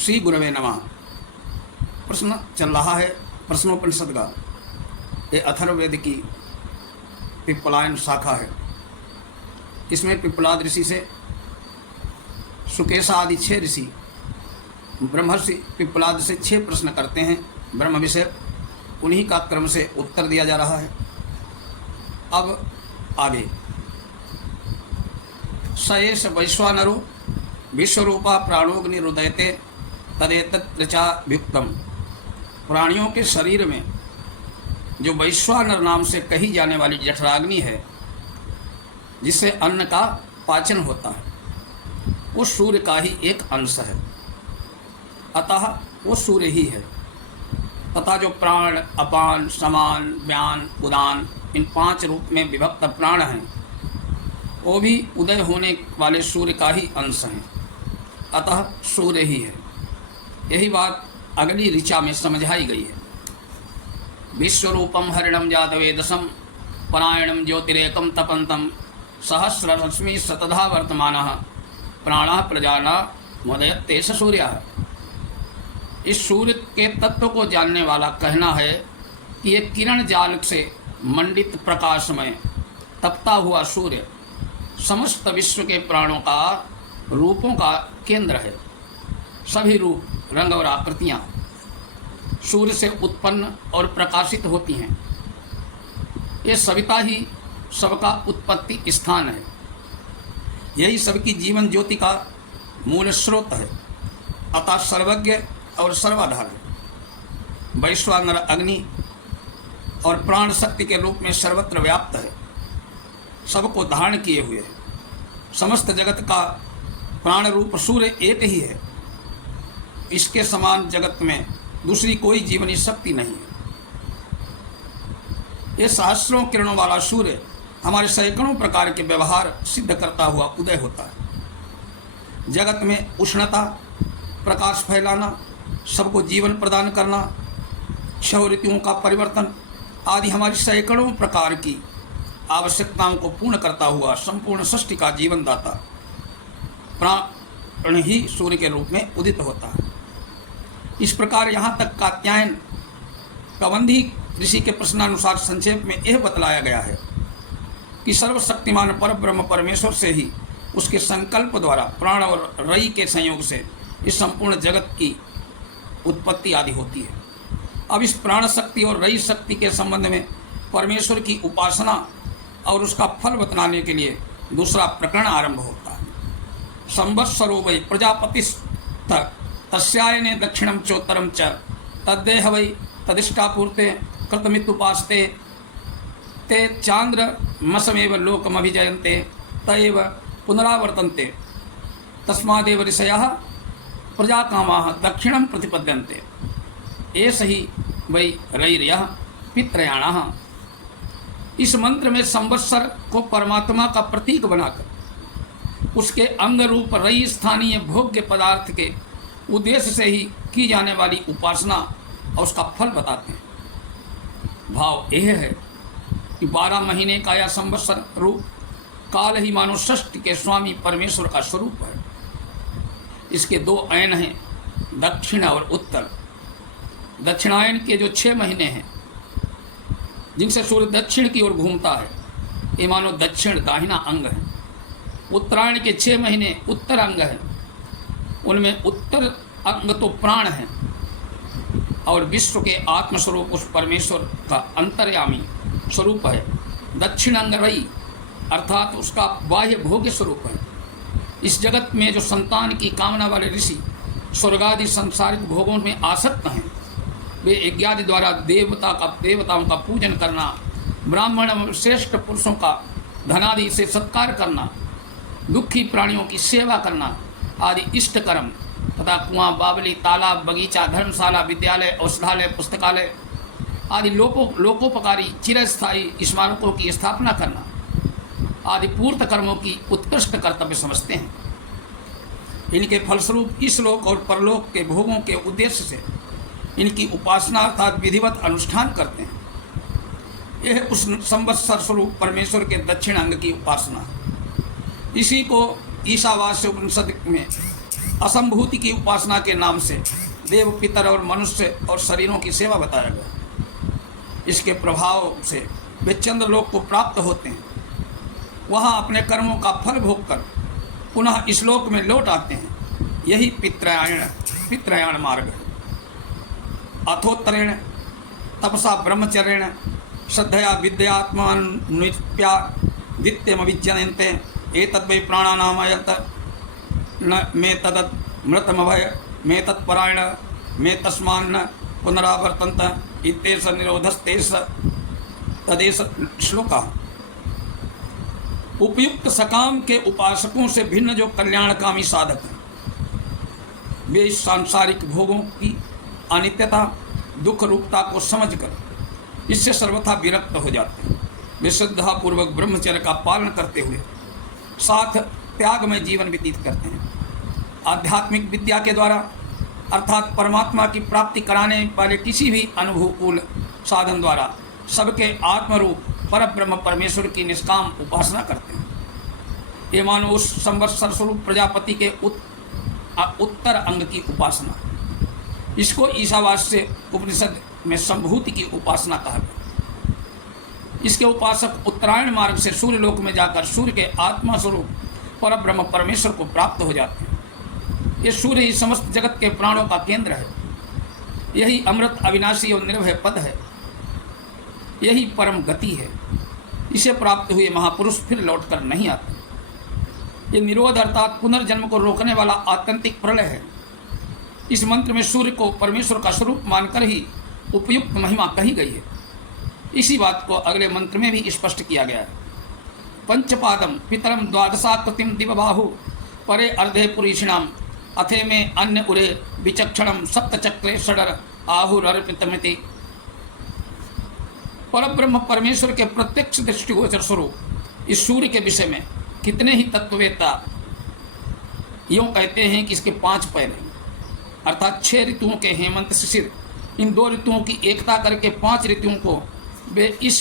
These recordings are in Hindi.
श्री गुरवे नमः। प्रश्न चल रहा है प्रश्नोपनिषद का। ये अथर्ववेद की पिप्पलायन शाखा है। इसमें पिप्पलाद ऋषि से सुकेशा आदि 6 ऋषि ब्रह्मर्षि पिप्पलाद से 6 प्रश्न करते हैं ब्रह्म विषय। उन्हीं का क्रम से उत्तर दिया जा रहा है। अब आगे स एष वैश्वानरो विश्वरूपा प्राणोग्निरुदयते तदेतत्ऋचाभियुक्तम्। प्राणियों के शरीर में जो वैश्वानर नाम से कही जाने वाली जठराग्नि है, जिससे अन्न का पाचन होता है, वो सूर्य का ही एक अंश है। अतः वो सूर्य ही है। तथा जो प्राण, अपान, समान, व्यान, उदान, इन 5 रूप में विभक्त प्राण हैं, वो भी उदय होने वाले सूर्य का ही अंश हैं। अतः सूर्य ही है। यही बात अगली ऋचा में समझाई गई है। विश्वरूपम हरिणम जातवेदसम परायणम ज्योतिरेकम तपंतम सहस्ररश्मि शतधा वर्तमानः प्राणः प्रजाना मोदयते स सूर्यः। इस सूर्य के तत्व को जानने वाला कहना है कि ये किरण जाल से मंडित प्रकाशमय तपता हुआ सूर्य समस्त विश्व के प्राणों का रूपों का केंद्र है। सभी रूप, रंग और आकृतियाँ सूर्य से उत्पन्न और प्रकाशित होती हैं। ये सविता ही सबका उत्पत्ति स्थान है। यही सबकी जीवन ज्योति का मूल स्रोत है। अतः सर्वज्ञ और सर्वाधार है। वैश्वानर अग्नि और प्राण शक्ति के रूप में सर्वत्र व्याप्त है, सबको धारण किए हुए है। समस्त जगत का प्राण रूप सूर्य एक ही है। इसके समान जगत में दूसरी कोई जीवनी शक्ति नहीं है। ये सहस्रों किरणों वाला सूर्य हमारे सैकड़ों प्रकार के व्यवहार सिद्ध करता हुआ उदय होता है। जगत में उष्णता, प्रकाश फैलाना, सबको जीवन प्रदान करना, 6 ऋतुओं का परिवर्तन आदि हमारी सैकड़ों प्रकार की आवश्यकताओं को पूर्ण करता हुआ संपूर्ण सृष्टि का जीवन दाता प्राण ही सूर्य के रूप में उदित होता है। इस प्रकार यहाँ तक कात्यायन कबंधी ऋषि के प्रश्नानुसार संक्षेप में यह बतलाया गया है कि सर्वशक्तिमान पर ब्रह्म परमेश्वर से ही उसके संकल्प द्वारा प्राण और रई के संयोग से इस संपूर्ण जगत की उत्पत्ति आदि होती है। अब इस प्राण शक्ति और रई शक्ति के संबंध में परमेश्वर की उपासना और उसका फल बतलाने के लिए दूसरा प्रकरण आरंभ होता है। संवत्सरो वै प्रजापतिस्त तस्यायने दक्षिणम चोत्तरम च तद्देह वै तदिष्टापूर्ते कृतमित्युपास्ते ते चांद्रमसमेव लोकमभिजयन्ते तएव पुनरावर्तन्ते तस्मादेव ऋषयः प्रजाकामाः दक्षिणं प्रतिपद्यन्ते एष ही वै रैर्यः पितृयाणाः। इस मंत्र में संवत्सर को परमात्मा का प्रतीक बनाकर उसके अंग रूप रई स्थानीय भोग्य पदार्थ के उद्देश्य से ही की जाने वाली उपासना और उसका फल बताते हैं। भाव यह है कि 12 महीने का यह संवत्सर रूप काल ही मानो सृष्टि के स्वामी परमेश्वर का स्वरूप है। इसके 2 अयन हैं, दक्षिण और उत्तर। दक्षिणायन के जो 6 महीने हैं जिनसे सूर्य दक्षिण की ओर घूमता है, ये मानो दक्षिण दाहिना अंग है। उत्तरायण के 6 महीने उत्तर अंग है। उनमें उत्तर अंग तो प्राण है और विश्व के आत्मस्वरूप उस परमेश्वर का अंतर्यामी स्वरूप है। दक्षिण अंग रई अर्थात उसका बाह्य भोग्य स्वरूप है। इस जगत में जो संतान की कामना वाले ऋषि स्वर्गादि सांसारिक भोगों में आसक्त हैं, वे यज्ञादि द्वारा देवताओं का पूजन करना, ब्राह्मण और श्रेष्ठ पुरुषों का धनादि से सत्कार करना, दुखी प्राणियों की सेवा करना आदि इष्ट कर्म तथा कुआं, बावली, तालाब, बगीचा, धर्मशाला, विद्यालय, औषधालय, पुस्तकालय आदि लोकोपकारी चिरस्थायी स्मारकों की स्थापना करना आदि पूर्त कर्मों की उत्कृष्ट कर्तव्य समझते हैं। इनके फलस्वरूप इस लोक और परलोक के भोगों के उद्देश्य से इनकी उपासना अर्थात विधिवत अनुष्ठान करते हैं। यह उस संवत्सर स्वरूप परमेश्वर के दक्षिण अंग की उपासना है। इसी को ईशावास्य उपनिषद में असंभूति की उपासना के नाम से देव, पितर और मनुष्य और शरीरों की सेवा बताया गया। इसके प्रभाव से वे चंद्रलोक को प्राप्त होते हैं, वहाँ अपने कर्मों का फल भोग कर पुनः इस लोक में लौट आते हैं। यही पितृयाण मार्ग है। अथोत्तरेण तपसा ब्रह्मचर्येण श्रद्धया विद्यात्मान्वित्या दित्यमविज्ञन्ते एतद्वै प्राणानामयत न मे तदत् मृतमभय मे तत्परायण मे तस्मान्न पुनरावर्तन्त इत्येष निरोधस्तेष तदेश श्लोकः। उपयुक्त सकाम के उपासकों से भिन्न जो कल्याणकामी साधक हैं, वे इस सांसारिक भोगों की अनित्यता, दुख रूपता को समझकर इससे सर्वथा विरक्त हो जाते हैं। वे श्रद्धापूर्वक ब्रह्मचर्य का पालन करते हुए साथ त्याग में जीवन व्यतीत करते हैं। आध्यात्मिक विद्या के द्वारा अर्थात परमात्मा की प्राप्ति कराने वाले किसी भी अनुभवपूर्ण साधन द्वारा सबके आत्मरूप परब्रह्म परमेश्वर की निष्काम उपासना करते हैं। ये मानो उस संवत्सर स्वरूप प्रजापति के उत्तर अंग की उपासना। इसको ईशावास्य उपनिषद में संभूति की उपासना कहा गया। इसके उपासक उत्तरायण मार्ग से सूर्य लोक में जाकर सूर्य के आत्मा स्वरूप परब्रह्म परमेश्वर को प्राप्त हो जाते हैं। ये सूर्य ही समस्त जगत के प्राणों का केंद्र है। यही अमृत अविनाशी और निर्भय पद है। यही परम गति है। इसे प्राप्त हुए महापुरुष फिर लौटकर नहीं आते। ये निरोध अर्थात पुनर्जन्म को रोकने वाला आत्यंतिक प्रलय है। इस मंत्र में सूर्य को परमेश्वर का स्वरूप मानकर ही उपयुक्त महिमा कही गई है। इसी बात को अगले मंत्र में भी स्पष्ट किया गया है। पंचपादम पितरम द्वादशाकृतिम दिवबाहु परे अर्धे पुरीषिणाम अथे में अन्य उरे विचक्षणम सप्तचक्रे षडर आहुरर्पितमिति। परब्रह्म परमेश्वर के प्रत्यक्ष दृष्टिगोचर स्वरूप इस सूर्य के विषय में कितने ही तत्ववेत्ता यूँ कहते हैं कि इसके 5 पैर हैं, अर्थात 6 ऋतुओं के हेमंत शिशिर, इन 2 ऋतुओं की एकता करके 5 ऋतुओं को वे इस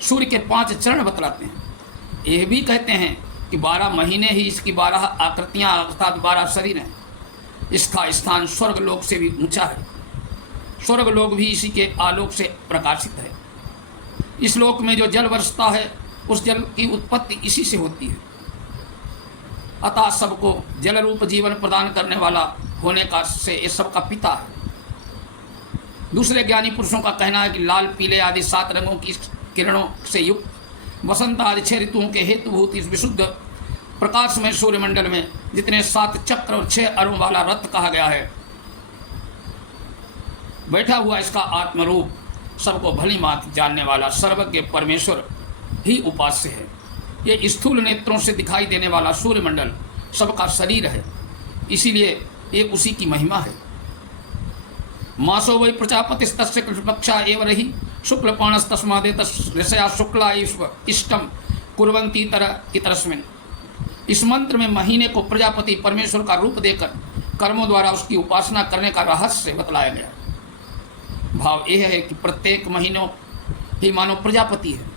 सूर्य के 5 चरण बतलाते हैं। यह भी कहते हैं कि 12 महीने ही इसकी 12 आकृतियाँ अर्थात 12 शरीर हैं। इसका स्थान स्वर्ग लोक से भी ऊंचा है। स्वर्ग लोक भी इसी के आलोक से प्रकाशित है। इस लोक में जो जल बरसता है उस जल की उत्पत्ति इसी से होती है। अतः सबको जल रूप जीवन प्रदान करने वाला होने का से ये सबका पिता है। दूसरे ज्ञानी पुरुषों का कहना है कि लाल, पीले आदि 7 रंगों की किरणों से युक्त वसंत आदि 6 ऋतुओं के हेतुभूत इस विशुद्ध प्रकाशमय सूर्यमंडल में जितने 7 चक्र और 6 अरुण वाला रथ कहा गया है, बैठा हुआ इसका आत्मरूप सबको भली मात जानने वाला सर्वज्ञ परमेश्वर ही उपास्य है। ये स्थूल नेत्रों से दिखाई देने वाला सूर्यमंडल सबका शरीर है, इसीलिए ये उसी की महिमा है। मासो वै प्रजापतिस्तस्य कृष्णपक्षा एव रहि शुक्लपाणस्तस्मादेतस्या शुक्ला इष्टम कुर्वन्तीतर इतरस्मिन्। इस मंत्र में महीने को प्रजापति परमेश्वर का रूप देकर कर्मों द्वारा उसकी उपासना करने का रहस्य बतलाया गया। भाव यह है कि प्रत्येक महीनों ही मानो प्रजापति है।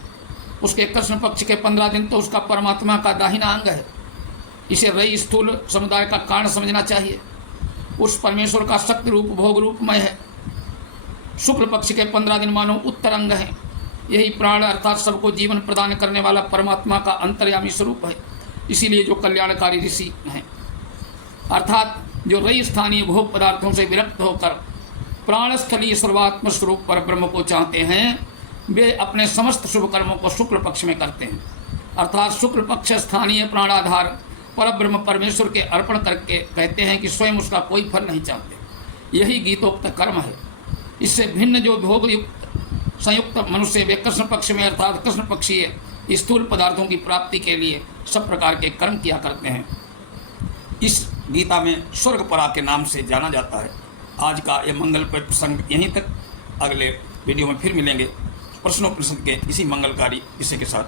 उसके कृष्ण पक्ष के 15 दिन तो उसका परमात्मा का दाहिना अंग है। इसे रई स्थूल समुदाय का कारण समझना चाहिए। उस परमेश्वर का शक्ति रूप भोग रूपमय है। शुक्ल पक्ष के 15 दिन मानो उत्तर अंग है। यही प्राण अर्थात सबको जीवन प्रदान करने वाला परमात्मा का अंतर्यामी स्वरूप है। इसीलिए जो कल्याणकारी ऋषि हैं अर्थात जो रई स्थानीय भोग पदार्थों से विरक्त होकर प्राणस्थलीय सर्वात्म स्वरूप पर ब्रह्म को चाहते हैं, वे अपने समस्त शुभ कर्मों को शुक्ल पक्ष में करते हैं। अर्थात शुक्ल पक्ष स्थानीय प्राणाधार परब्रह्म परमेश्वर के अर्पण करके कहते हैं कि स्वयं उसका कोई फल नहीं चाहते। यही गीतोक्त कर्म है। इससे भिन्न जो भोग युक्त संयुक्त मनुष्य वे कृष्ण पक्ष में अर्थात कृष्ण पक्षीय स्थूल पदार्थों की प्राप्ति के लिए सब प्रकार के कर्म किया करते हैं। इस गीता में स्वर्गपरा के नाम से जाना जाता है। आज का यह मंगल प्रसंग यहीं तक। अगले वीडियो में फिर मिलेंगे प्रश्नोपनिषद के इसी मंगलकारी विषय के साथ।